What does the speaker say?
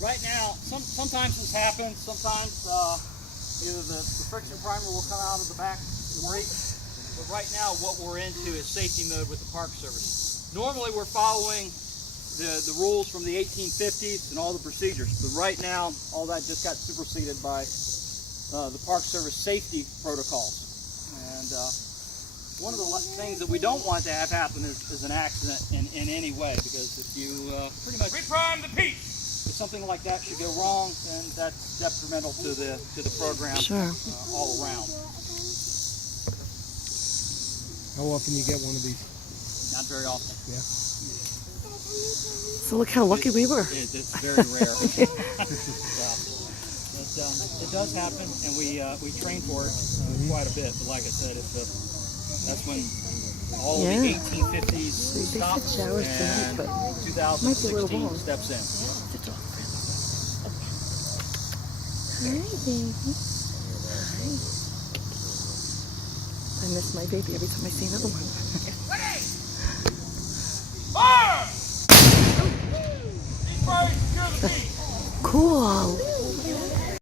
Right now, sometimes this happens. Sometimes either the friction primer will come out of the back of the brake. But right now, what we're into is safety mode with the Park Service. Normally, we're following the rules from the 1850s and all the procedures. But right now, all that just got superseded by the Park Service safety protocols. And one of the things that we don't want to have happen is an accident in any way, because if you pretty much reprime the piece. If something like that should go wrong, then that's detrimental to the program. Sure. All around. How often you get one of these? Not very often. Yeah. So look how lucky we were. It's very rare. It does happen, and we train for it quite a bit. But like I said, that's when all of the 1850s stops and 2016 steps in. Hi, baby. Hi. I miss my baby every time I see another one. Ready? Fire! These birds secure the piece. Cool.